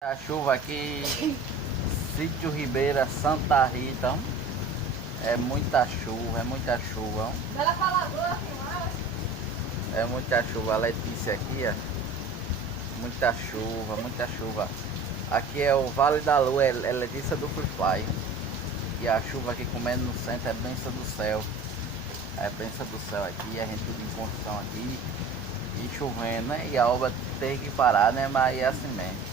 A chuva aqui, Sítio Ribeira, Santa Rita, é muita chuva. Bela faladora, filmar. É muita chuva. A Letícia aqui, ó, muita chuva. Aqui é o Vale da Lua, é Letícia do Free Fly. E a chuva aqui comendo no centro é benção do céu. É benção do céu aqui, a gente tudo em construção aqui. E chovendo, né? E a obra tem que parar, né? Mas é assim mesmo.